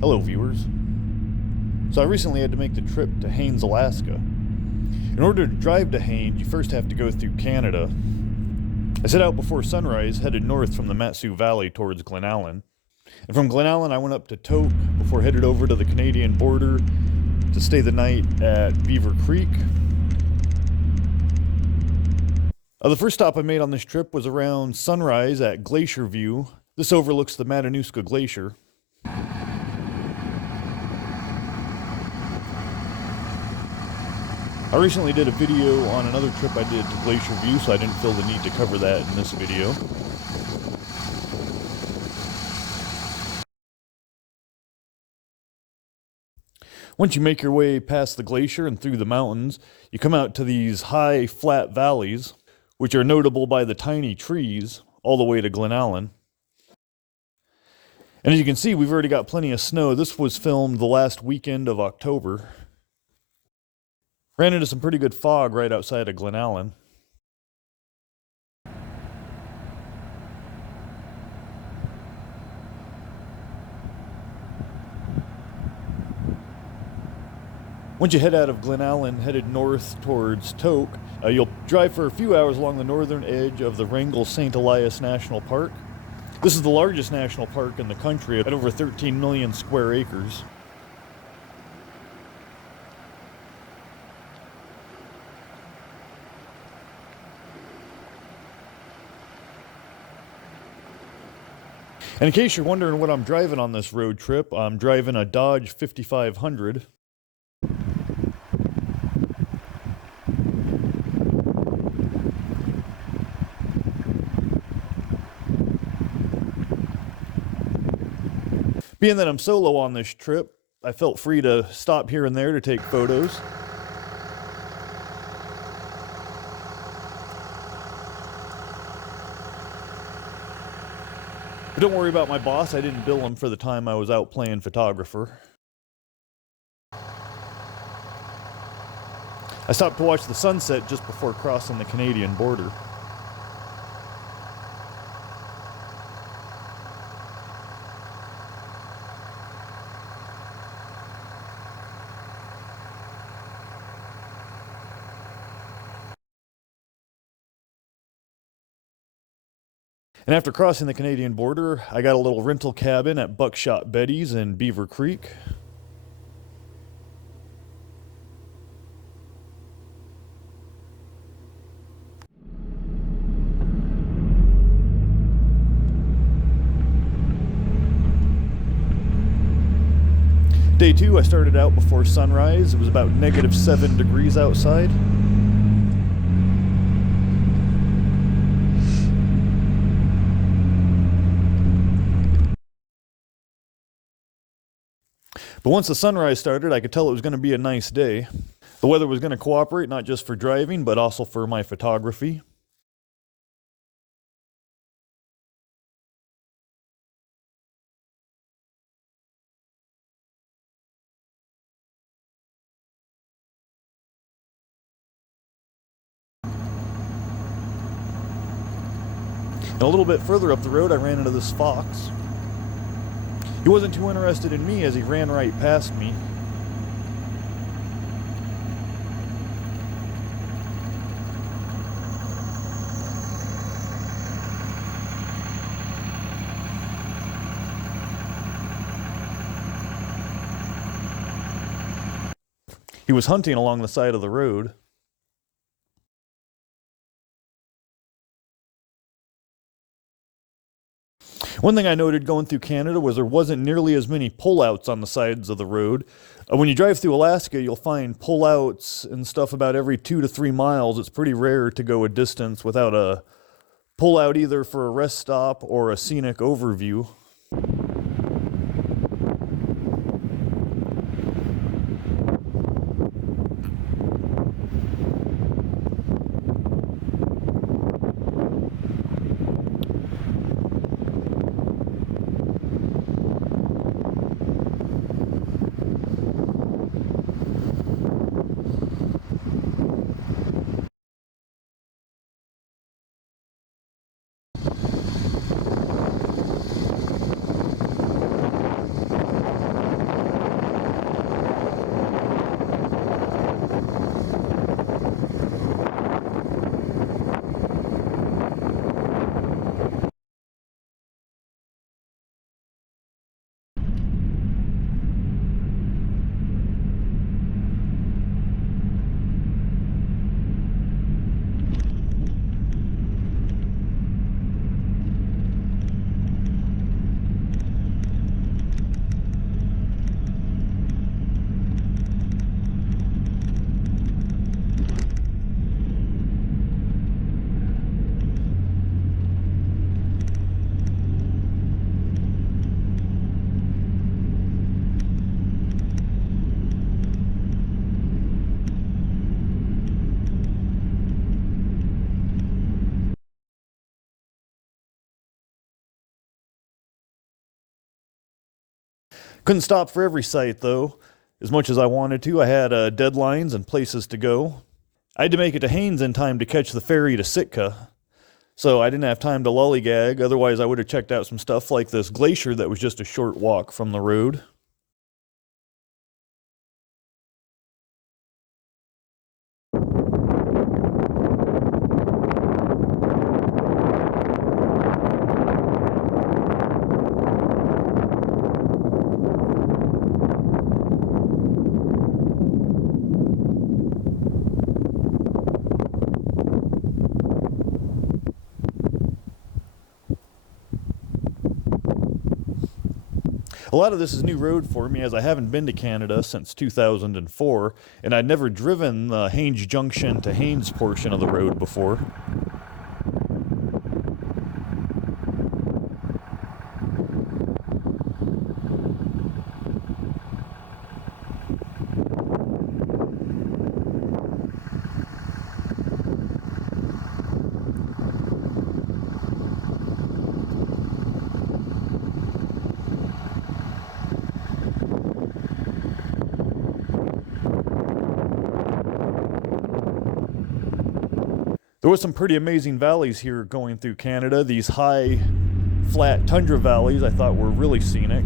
Hello, viewers. So I recently had to make the trip to Haines, Alaska. In order to drive to Haines, you first have to go through Canada. I set out before sunrise, headed north from the Matsu Valley towards Glenallen. And from Glenallen, I went up to Tok before headed over to the Canadian border to stay the night at Beaver Creek. The first stop I made on this trip was around sunrise at Glacier View. This overlooks the Matanuska Glacier. I recently did a video on another trip I did to Glacier View, so I didn't feel the need to cover that in this video. Once you make your way past the glacier and through the mountains, you come out to these high, flat valleys, which are notable by the tiny trees all the way to Glenallen. And as you can see, we've already got plenty of snow. This was filmed the last weekend of October. Ran into some pretty good fog right outside of Glenallen. Once you head out of Glenallen, headed north towards Tok, you'll drive for a few hours along the northern edge of the Wrangell-St. Elias National Park. This is the largest national park in the country at over 13 million square acres. And in case you're wondering what I'm driving on this road trip, I'm driving a Dodge 5500. Being that I'm solo on this trip, I felt free to stop here and there to take photos. But don't worry about my boss, I didn't bill him for the time I was out playing photographer. I stopped to watch the sunset just before crossing the Canadian border. And after crossing the Canadian border, I got a little rental cabin at Buckshot Betty's in Beaver Creek. Day 2, I started out before sunrise. It was about -7 degrees outside. But once the sunrise started, I could tell it was going to be a nice day. The weather was going to cooperate, not just for driving, but also for my photography. And a little bit further up the road, I ran into this fox. He wasn't too interested in me as he ran right past me. He was hunting along the side of the road. One thing I noted going through Canada was there wasn't nearly as many pullouts on the sides of the road. When you drive through Alaska, you'll find pullouts and stuff about every 2 to 3 miles. It's pretty rare to go a distance without a pullout either for a rest stop or a scenic overview. Couldn't stop for every site, though, as much as I wanted to. I had deadlines and places to go. I had to make it to Haines in time to catch the ferry to Sitka, so I didn't have time to lollygag. Otherwise, I would have checked out some stuff like this glacier that was just a short walk from the road. A lot of this is new road for me, as I haven't been to Canada since 2004, and I'd never driven the Haines Junction to Haines portion of the road before. There was some pretty amazing valleys here going through Canada. These high, flat tundra valleys I thought were really scenic.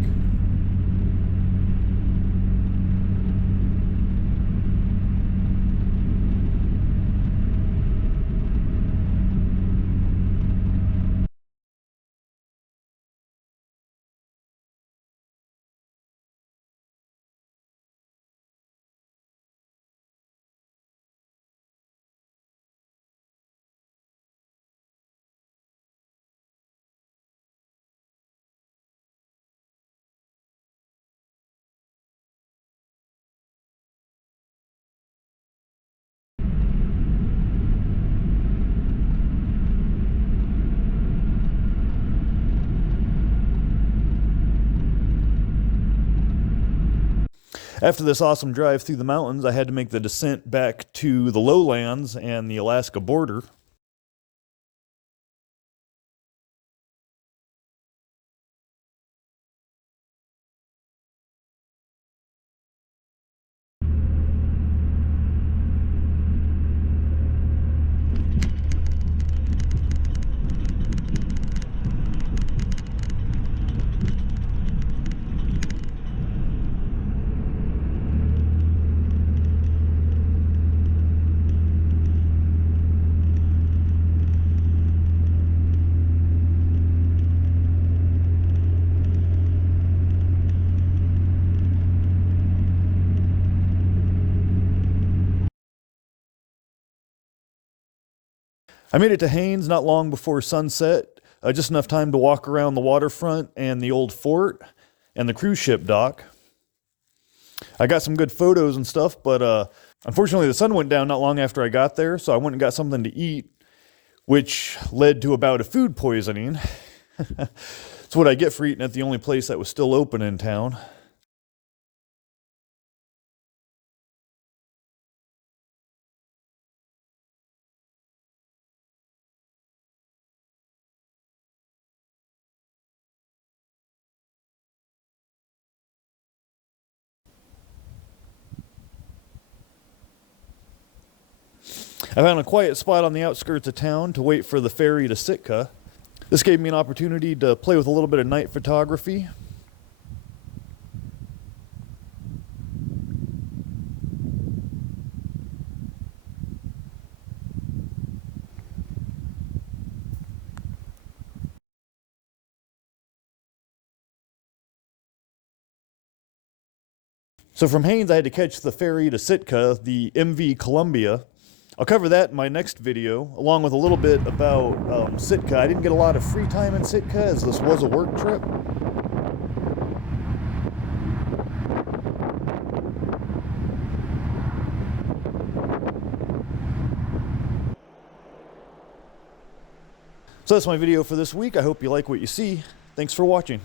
After this awesome drive through the mountains, I had to make the descent back to the lowlands and the Alaska border. I made it to Haines not long before sunset, just enough time to walk around the waterfront and the old fort and the cruise ship dock. I got some good photos and stuff, but unfortunately the sun went down not long after I got there, so I went and got something to eat, which led to a bout of food poisoning. It's what I get for eating at the only place that was still open in town. I found a quiet spot on the outskirts of town to wait for the ferry to Sitka. This gave me an opportunity to play with a little bit of night photography. So from Haines, I had to catch the ferry to Sitka, the MV Columbia. I'll cover that in my next video, along with a little bit about Sitka. I didn't get a lot of free time in Sitka, as this was a work trip. So that's my video for this week. I hope you like what you see. Thanks for watching.